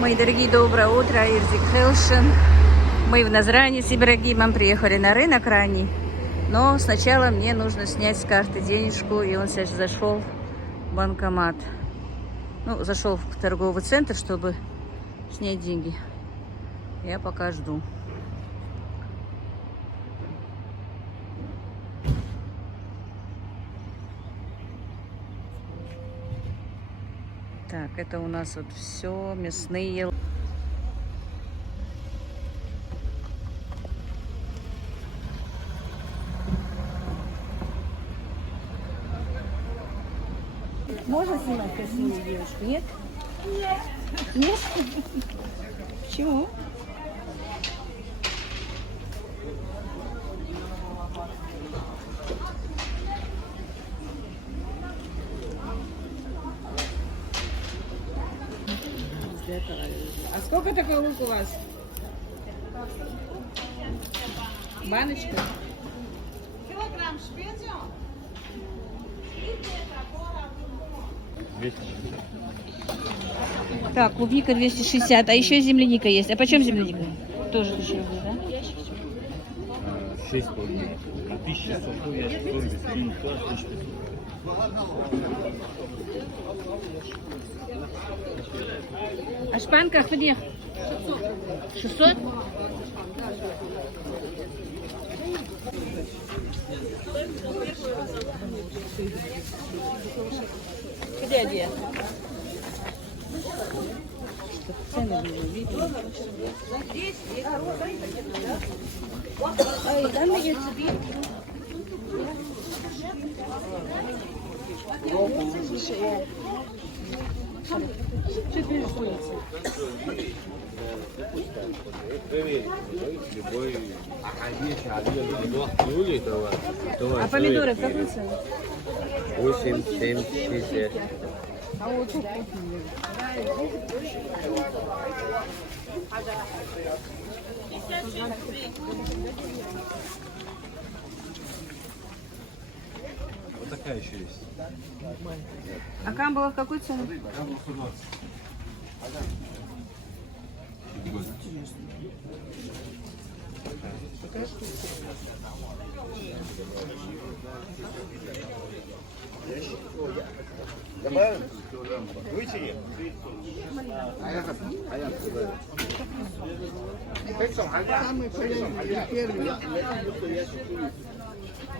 Мои дорогие, доброе утро, Ирзик Хелшин. Мы в Назране с Ибрагимом приехали на рынок ранний. Но сначала мне нужно снять с карты денежку, и он сейчас зашел в банкомат. Ну, зашел в торговый центр, чтобы снять деньги. Я пока жду. Так, это у нас вот все мясные. Можно снимать красивую девушку? Нет? Нет. Нет? Почему? А сколько такой лук у вас? Баночка? Килограмм шпецел? 260. Так, клубника 260, а еще земляника есть. А почем земляника? Тоже дешевле, да? 6,5. На 1100 я скажу, скину 40 тысяч. А шпанка где? 600? Где? Цены не видно. Ой, дай мне тебе. А помидоры в какую цену? 8, 7, 60. Вот такая еще есть. А камбала в какую цену? Камбала 120.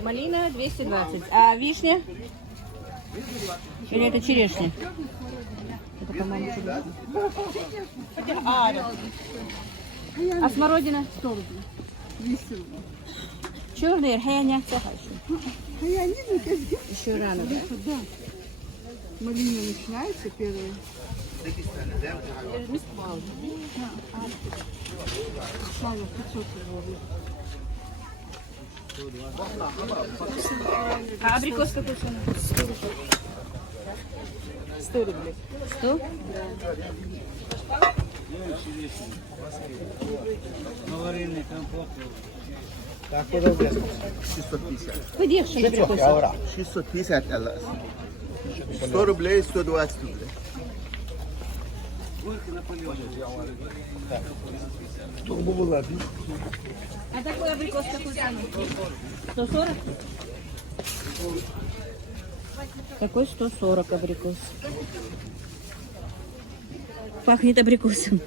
Малина 220. А вишня? Или это черешня? Это, по-моему, черешня. А смородина? 100 рублей. 200 рублей. Черный, хаяня, цехайший. А я не знаю, Еще рано, да? да. Малина начинается первая. Шаля 500 рублей. А абрикос какой цены? 100 рублей. 100 рублей. 100? Аварийный компот. Так, подобрее. 650. Подешевле абрикос. 650 LS. 100 рублей, 120 рублей. Что было? А такой абрикос какой цены? 140? Такой 140 абрикос. Пахнет абрикосом.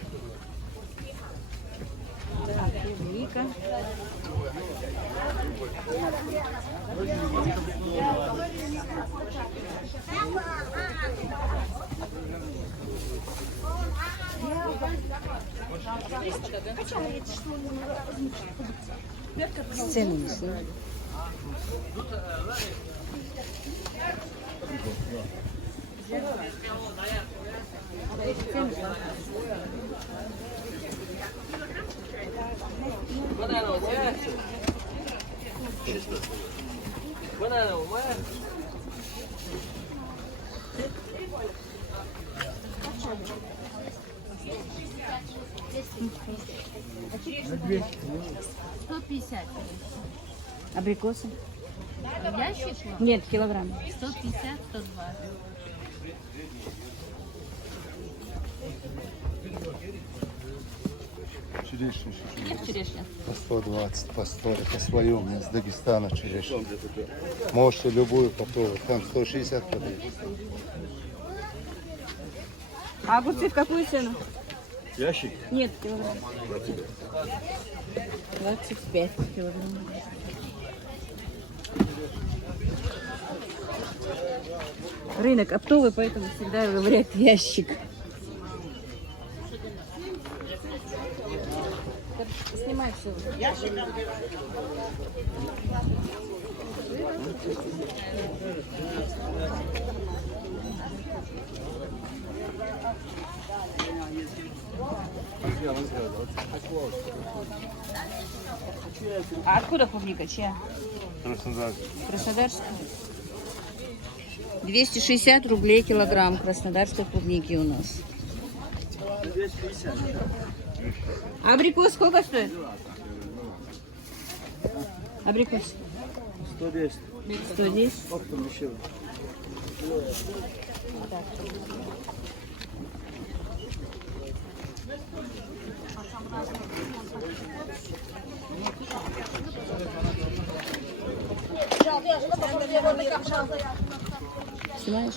Так, клубника. Цены не снимают. Абрикосы? Ящик? Нет, килограмм. 150, 120. Черешня. Есть черешня? По 120, по 40, по своем, из Дагестана черешня. Можете любую попробовать, там 160 подойдет. А огурцы в какую цену? Ящик? Нет, килограмм. 25 килограмм. Рынок оптовый, поэтому всегда говорят ящик. Снимай все. А откуда клубника? Чья? Краснодарская. 260 рублей килограмм краснодарской клубники у нас. А абрикос сколько стоит? Абрикос? 110. 110. Снимаешь?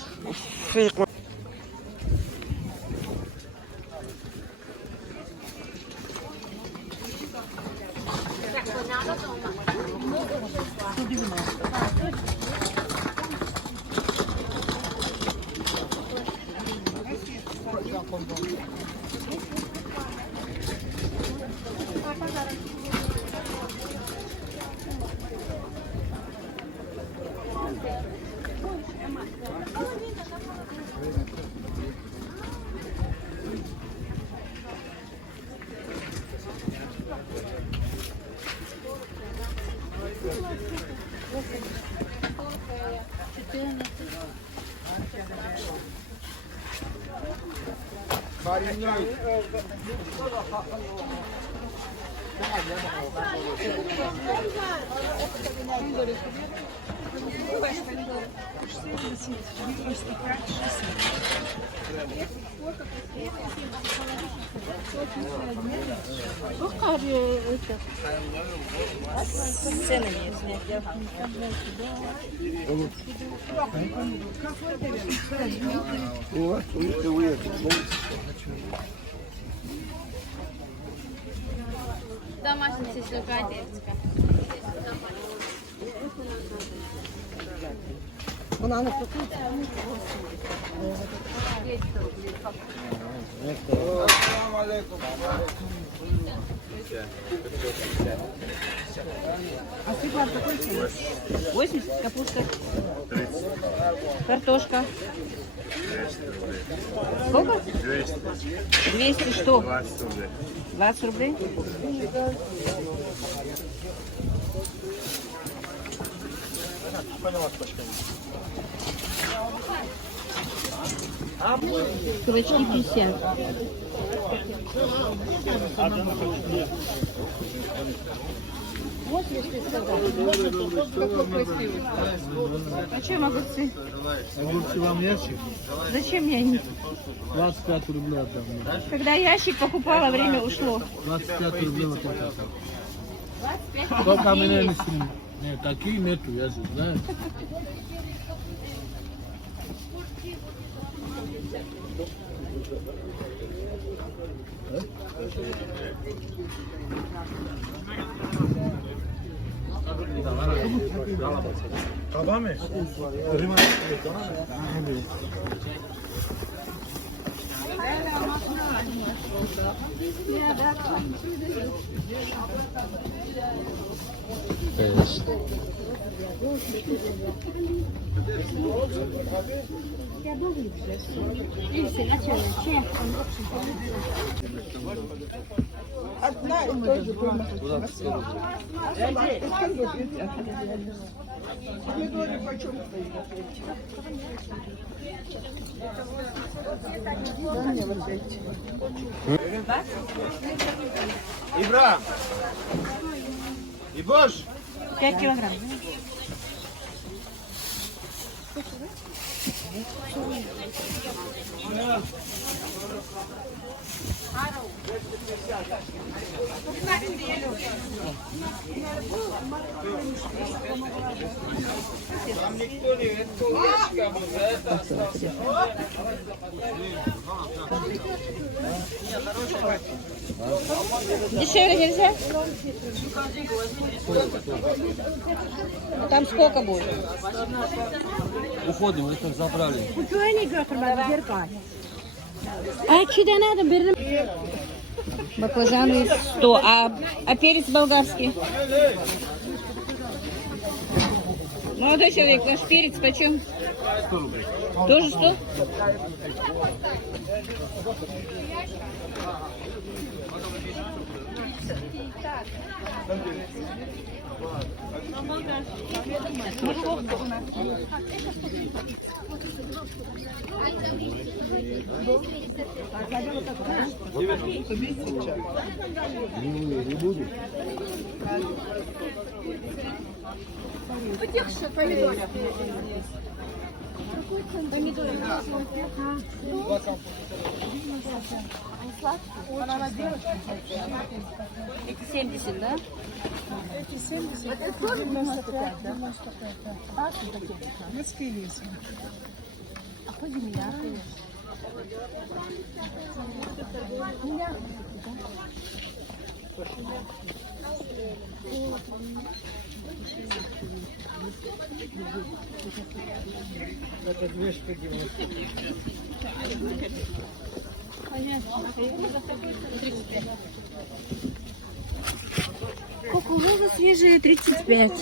Цены не снять. Домашня сельскохозяйственная. А свекла какой цены? 80, капуста. 30. Картошка. 200 рублей. Сколько? 200. 200 что? 20 рублей. 20 рублей? Кабачки 50. А чем огурцы? Огурцы вам ящик? Зачем мне они? 25 рублей отдам. Когда ящик покупала, время ушло. 25 рублей вот это. Сколько меня не снимут? Нет, такие нету, я же знаю. Tamam. Ибрам! Ибош! 5 килограмм. Дешевле нельзя? Там сколько будет? Уходим, это забрали. А что надо? Баклажаны 100, а перец болгарский? Молодой человек, ваш перец почем? 100 рублей. Тоже 100? Эти 70, да? Кукуруза свежая 35.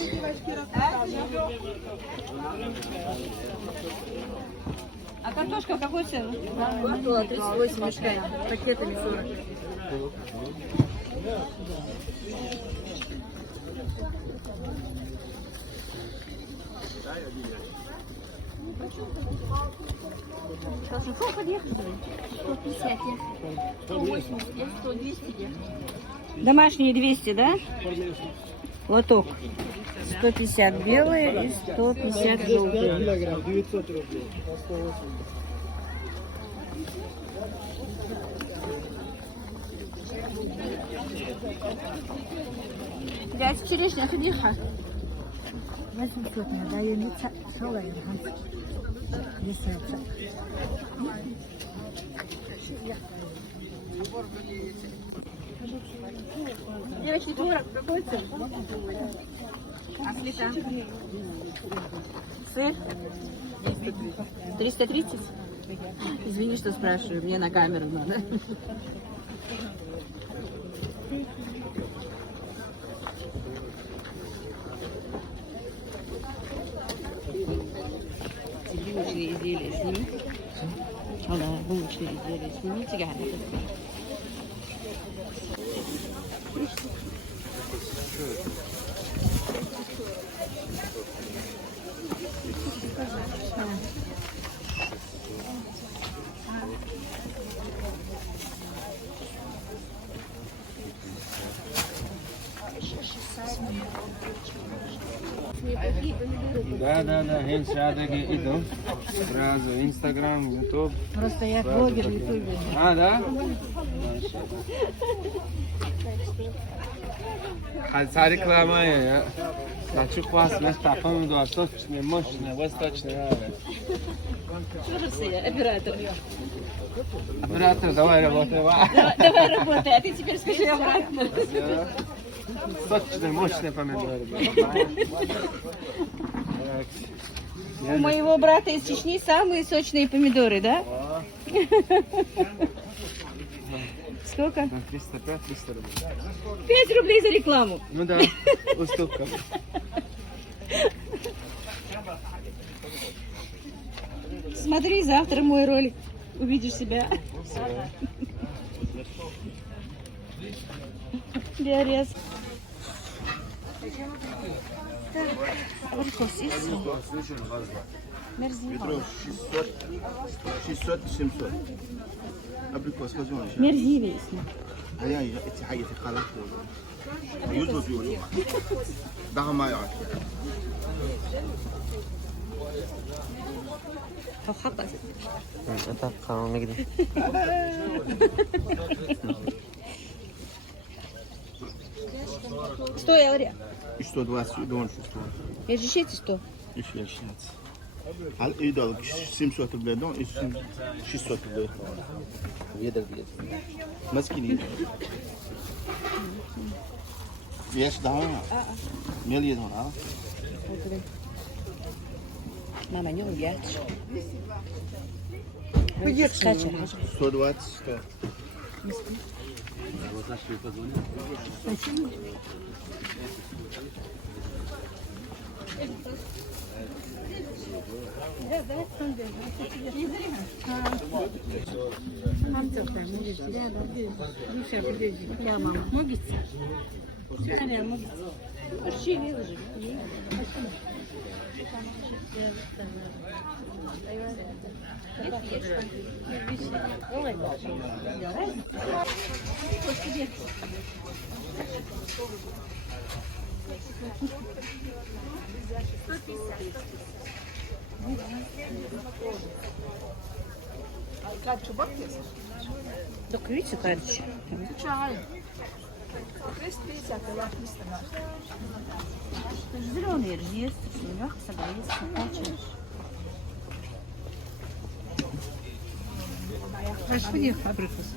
А картошка в какой цену? 38 мешками, пакетами 40. Сколько ехать? 150. 180, 100, 200. Домашние 200, да? Лоток. 150 белые и 150 желтые. 900 рублей. Дядь черешня, ходиха. 800 не даю не шалай, Девочки, творог какой цены? А сметана? Сыр? 330? Извини, что спрашиваю, мне на камеру надо. Булочные изделия сними. Да, булочные изделия снимите, гадно. Да, хеншадеги иду. Сразу Инстаграм, Ютуб. Просто я блогер в Ютубе. А, да? Хотя реклама я. Хочу класс, место, помню, восточные, мощные, восточные. Оператор. Оператор, давай работай. Давай работай, а ты теперь скажи обратно. Сочные, мощные помидоры. У моего брата из Чечни самые сочные помидоры, да? Сколько? 305-300 рублей. 5 рублей за рекламу. Ну да, уступка. Смотри, завтра мой ролик. Увидишь себя. Биорез. Абрикос есть? Мерзивый. 600-700 ابريكوس خزونه Мерзивый есть. هي انت حاجه في خلاص يوسف يقولوا ده ما يعرف فخطأ. Это самое где. Сто евро. И 120 дон, 600. Я же считаю 100. Еще считается. Al idol 700 рублей дон и 600 рублей. Ведер где? Маскини. Есть, да? Мелье дон, а? Мама, не убьет. 120, 100. Так видите, короче. Зеленый есть, легко согреется, хочешь. Господи, абрикос.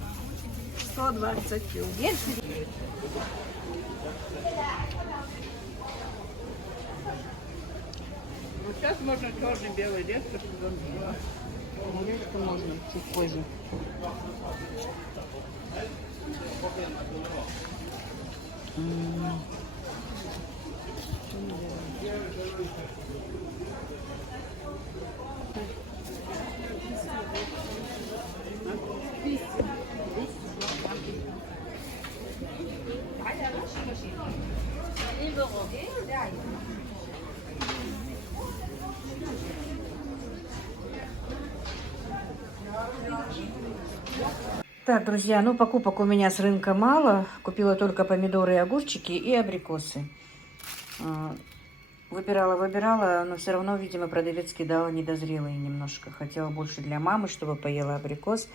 120 вверх. Сейчас можно черный, белый редко, Редко можно, чуть позже. Так, друзья, ну покупок у меня с рынка мало. Купила только помидоры и огурчики и абрикосы. Выбирала, но все равно, видимо, продавец кидала недозрелые немножко. Хотела больше для мамы, чтобы поела абрикос.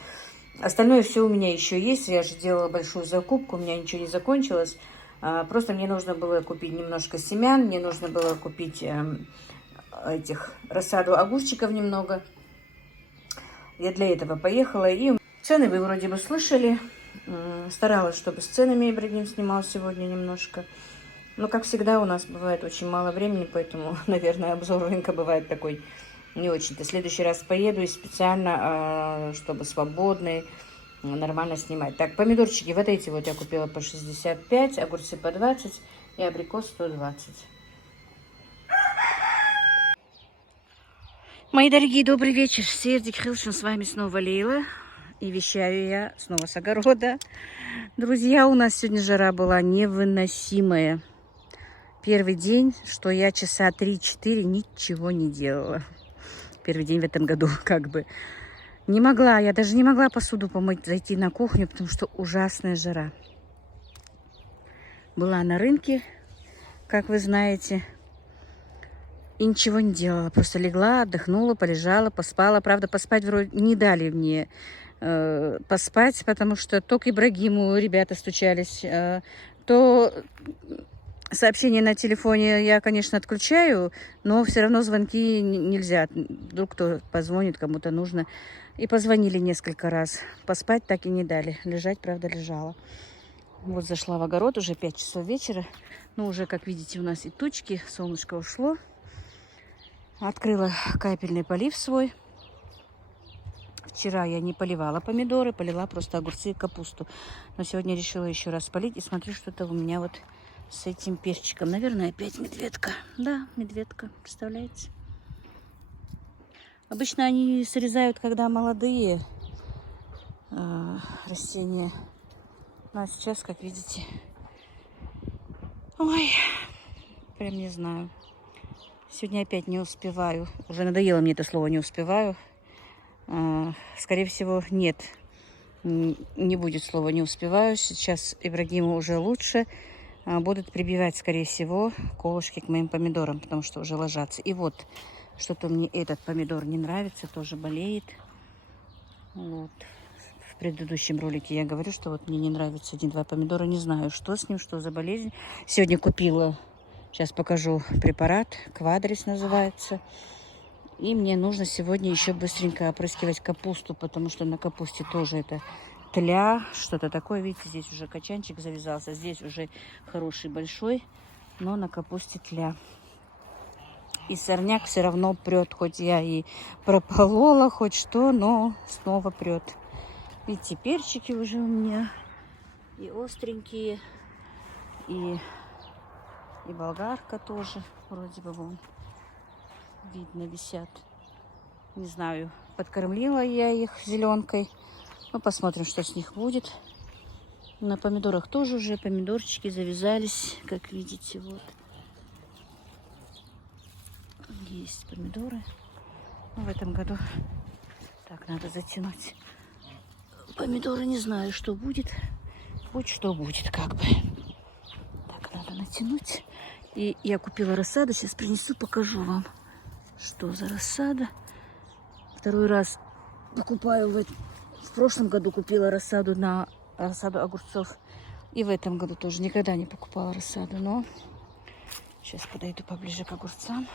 Остальное все у меня еще есть. Я же делала большую закупку, у меня ничего не закончилось. Просто мне нужно было купить немножко семян, мне нужно было купить рассаду огурчиков немного. Я для этого поехала. И цены вы вроде бы слышали. Старалась, чтобы с ценами Ибрагим снимал сегодня немножко. Но, как всегда, у нас бывает очень мало времени, поэтому, наверное, обзор рынка бывает такой не очень-то. В следующий раз поеду и специально, чтобы свободный, нормально снимать. Так, помидорчики вот эти вот я купила по 65, огурцы по 20 и абрикос 120. Мои дорогие, добрый вечер. Сердик Хилшин, с вами снова Лейла. И вещаю я снова с огорода. Друзья, у нас сегодня жара была невыносимая. Первый день, что я часа 3-4 ничего не делала. Первый день в этом году как бы. Не могла, я даже не могла посуду помыть, зайти на кухню, потому что ужасная жара. Была на рынке, как вы знаете, и ничего не делала. Просто легла, отдохнула, полежала, поспала. Правда, поспать вроде не дали мне поспать, потому что то к Ибрагиму ребята стучались, то сообщения на телефоне я, конечно, отключаю, но все равно звонки нельзя. Вдруг кто позвонит, кому-то нужно. И позвонили несколько раз. Поспать так и не дали. Лежать, правда, лежала. Вот зашла в огород, уже 5 часов вечера. Ну, уже, как видите, у нас и тучки, солнышко ушло. Открыла капельный полив свой. Вчера я не поливала помидоры, полила просто огурцы и капусту. Но сегодня решила еще раз полить. И смотрю, что-то у меня вот с этим перчиком. Наверное, опять медведка. Да, медведка, представляете? Обычно они срезают, когда молодые растения. А сейчас, как видите, ой, прям не знаю. Сегодня опять не успеваю. Уже надоело мне это слово «не успеваю». Скорее всего, нет, не будет слова «не успеваю». Сейчас Ибрагиму уже лучше. Будут прибивать, скорее всего, колышки к моим помидорам, потому что уже ложатся. И вот, что-то мне этот помидор не нравится, тоже болеет. Вот. В предыдущем ролике я говорю, что вот мне не нравится 1-2 помидора. Не знаю, что с ним, что за болезнь. Сегодня купила, сейчас покажу препарат, Квадрис называется. И мне нужно сегодня еще быстренько опрыскивать капусту, потому что на капусте тоже это тля, что-то такое. Видите, здесь уже качанчик завязался, здесь уже хороший большой, но на капусте тля. И сорняк все равно прет, хоть я и прополола, хоть что, но снова прет. Видите, перчики уже у меня и остренькие, и болгарка тоже, вроде бы вон, видно, висят. Не знаю, подкормила я их зеленкой. Ну, посмотрим, что с них будет. На помидорах тоже уже помидорчики завязались, как видите, вот. Есть помидоры. Ну, в этом году так надо затянуть. Помидоры не знаю, что будет. Будь что будет, как бы. Так, надо натянуть. И я купила рассаду. Сейчас принесу, покажу вам, что за рассада. Второй раз покупаю. В прошлом году купила рассаду на рассаду огурцов. И в этом году тоже никогда не покупала рассаду. Но сейчас подойду поближе к огурцам.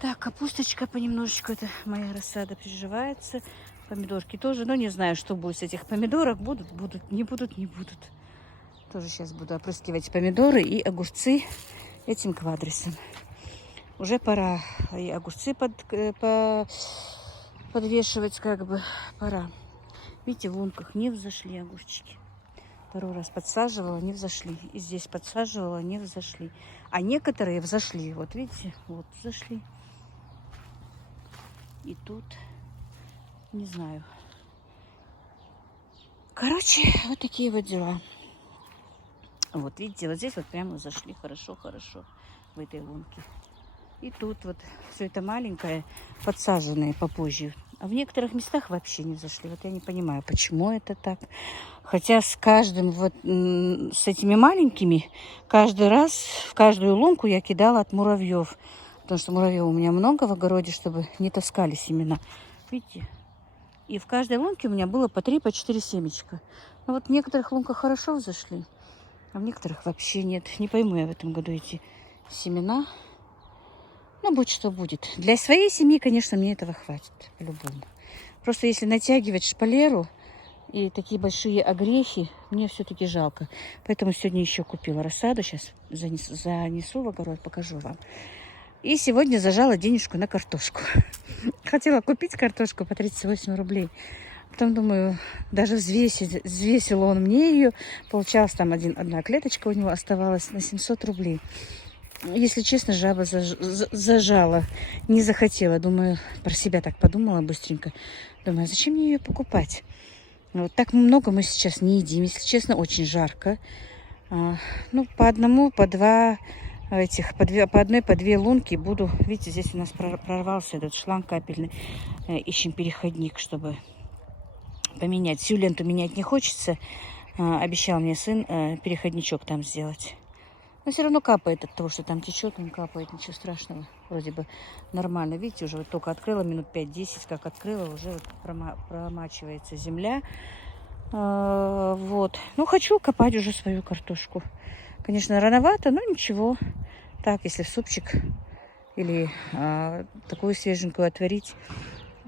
Так, капусточка понемножечку, это моя рассада приживается. Помидорки тоже, но не знаю, что будет с этих помидорок. Будут, не будут. Тоже сейчас буду опрыскивать помидоры и огурцы этим Квадрисом. Уже пора и огурцы подвешивать, как бы пора. Видите, в лунках не взошли огурчики. Второй раз подсаживала, не взошли. И здесь подсаживала, не взошли. А некоторые взошли. Вот видите, вот взошли. И тут, не знаю. Короче, вот такие вот дела. Вот видите, вот здесь вот прямо зашли хорошо в этой лунке. И тут вот все это маленькое, подсаженное попозже. А в некоторых местах вообще не взошли. Вот я не понимаю, почему это так. Хотя с каждым, вот с этими маленькими, каждый раз в каждую лунку я кидала от муравьев. Потому что муравьев у меня много в огороде, чтобы не таскали семена. Видите? И в каждой лунке у меня было по 3-4 семечка. Но вот в некоторых лунках хорошо взошли, а в некоторых вообще нет. Не пойму я в этом году эти семена. Ну, будь что будет. Для своей семьи, конечно, мне этого хватит. По-любому. Просто если натягивать шпалеру и такие большие огрехи, мне все-таки жалко. Поэтому сегодня еще купила рассаду. Сейчас занесу в огород, покажу вам. И сегодня зажала денежку на картошку. Хотела купить картошку по 38 рублей. Потом думаю, даже взвесил он мне ее. Получалось там одна клеточка у него оставалась на 700 рублей. Если честно, жаба зажала. Не захотела. Думаю, про себя так подумала быстренько. Думаю, зачем мне ее покупать? Вот так много мы сейчас не едим. Если честно, очень жарко. Ну, по одному, по два... по одной, по две лунки буду. Видите, здесь у нас прорвался этот шланг капельный. Ищем переходник, чтобы поменять. Всю ленту менять не хочется. Обещал мне сын переходничок там сделать. Но все равно капает от того, что там течет. Он капает, ничего страшного. Вроде бы нормально. Видите, уже вот только открыла минут 5-10, как открыла, уже вот промачивается земля. Вот. Ну, хочу копать уже свою картошку. Конечно, рановато, но ничего. Так, если супчик или такую свеженькую отварить.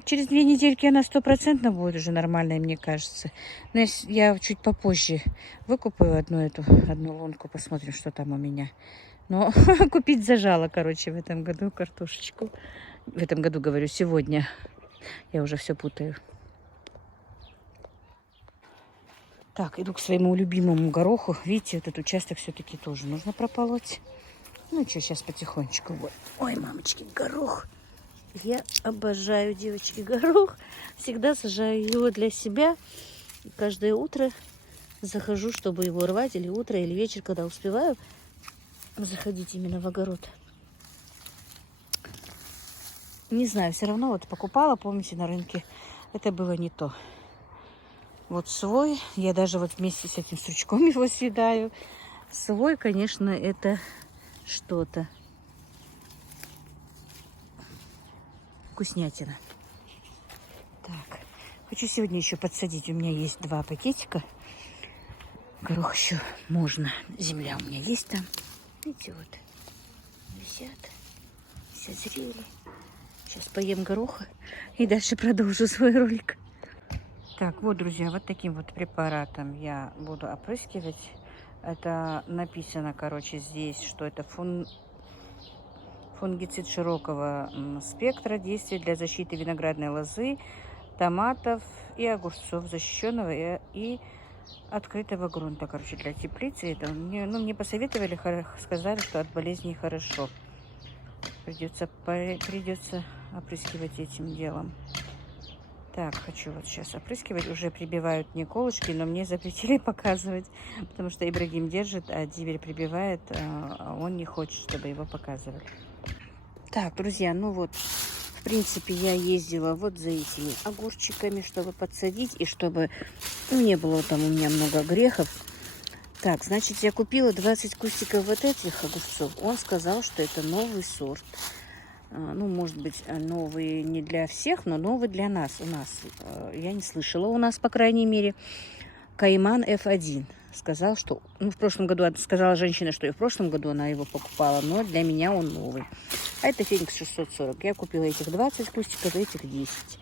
Через 2 недельки она 100% будет уже нормальная, мне кажется. Но если я чуть попозже выкупаю одну лунку, посмотрим, что там у меня. Но купить зажала, короче, в этом году картошечку. В этом году, говорю, сегодня. Я уже все путаю. Так, иду к своему любимому гороху. Видите, этот участок все-таки тоже нужно прополоть. Ну что, сейчас потихонечку. Вот. Ой, мамочки, горох. Я обожаю, девочки, горох. Всегда сажаю его для себя. И каждое утро захожу, чтобы его рвать. Или утро, или вечер, когда успеваю заходить именно в огород. Не знаю, все равно вот покупала, помните, на рынке. Это было не то. Вот свой, я даже вот вместе с этим стручком его съедаю. Свой, конечно, это что-то. Вкуснятина. Так, Хочу сегодня еще подсадить. У меня есть 2 пакетика. Горох еще можно. Земля у меня есть там. Видите, вот висят. Созрели. Сейчас поем гороха и дальше продолжу свой ролик. Так, вот, друзья, вот таким вот препаратом я буду опрыскивать. Это написано, короче, здесь, что это фунгицид широкого спектра действия для защиты виноградной лозы, томатов и огурцов, защищенного и открытого грунта, короче, для теплицы. Это мне посоветовали, сказали, что от болезней хорошо. Придется опрыскивать этим делом. Так, хочу вот сейчас опрыскивать. Уже прибивают мне колышки, но мне запретили показывать, потому что Ибрагим держит, а Дибель прибивает, а он не хочет, чтобы его показывали. Так, друзья, ну вот, в принципе, я ездила вот за этими огурчиками, чтобы подсадить, и чтобы не было там у меня много грехов. Так, значит, я купила 20 кустиков вот этих огурцов. Он сказал, что это новый сорт. Ну, может быть, новый не для всех, но новый для нас. У нас, я не слышала у нас, по крайней мере, Кайман F1. Сказал, что... Ну, в прошлом году сказала женщина, что и в прошлом году она его покупала, но для меня он новый. А это Феникс 640. Я купила этих 20 кустиков, этих 10.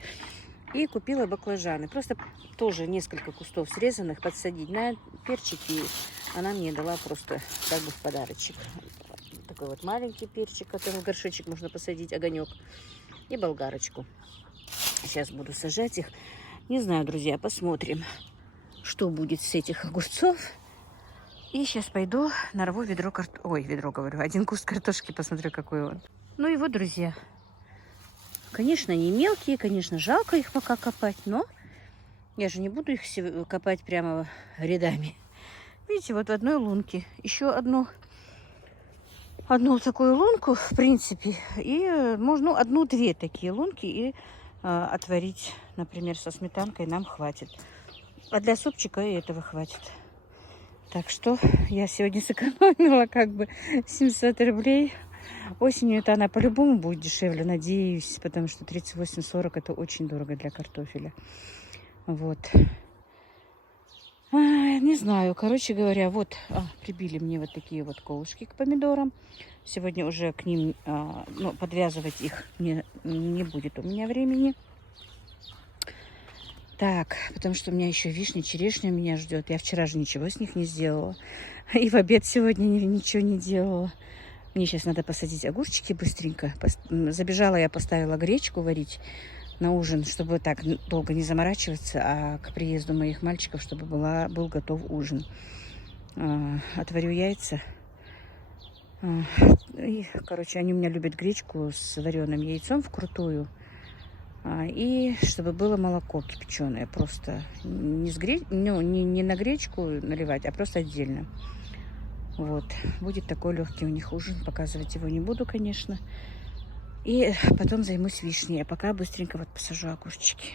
И купила баклажаны. Просто тоже несколько кустов срезанных подсадить на перчики. Она мне дала просто как бы в подарочек. Такой вот маленький перчик, который в горшочек можно посадить, огонек. И болгарочку. Сейчас буду сажать их. Не знаю, друзья, посмотрим, что будет с этих огурцов. И сейчас пойду нарву ведро картошки. Ой, ведро говорю. 1 куст картошки, посмотрю, какой он. Ну и вот, друзья. Конечно, они мелкие, конечно, жалко их пока копать, но я же не буду их копать прямо рядами. Видите, вот в одной лунке. Еще одну такую лунку, в принципе, и можно 1-2 такие лунки и отварить, например, со сметанкой нам хватит. А для супчика и этого хватит. Так что я сегодня сэкономила как бы 700 рублей. Осенью это она по-любому будет дешевле, надеюсь, потому что 38-40 это очень дорого для картофеля. Вот. Не знаю, короче говоря, вот прибили мне вот такие вот колышки к помидорам. Сегодня уже к ним, подвязывать их не будет у меня времени. Так, потому что у меня еще вишня, черешня меня ждет. Я вчера же ничего с них не сделала. И в обед сегодня ничего не делала. Мне сейчас надо посадить огурчики быстренько. Забежала, я поставила гречку варить на ужин, чтобы так долго не заморачиваться, а к приезду моих мальчиков, чтобы был готов ужин. Отварю яйца. И, короче, они у меня любят гречку с вареным яйцом вкрутую. И чтобы было молоко кипяченое. Просто не на гречку наливать, а просто отдельно. Вот. Будет такой легкий у них ужин. Показывать его не буду, конечно. И потом займусь вишней. А пока быстренько вот посажу огурчики.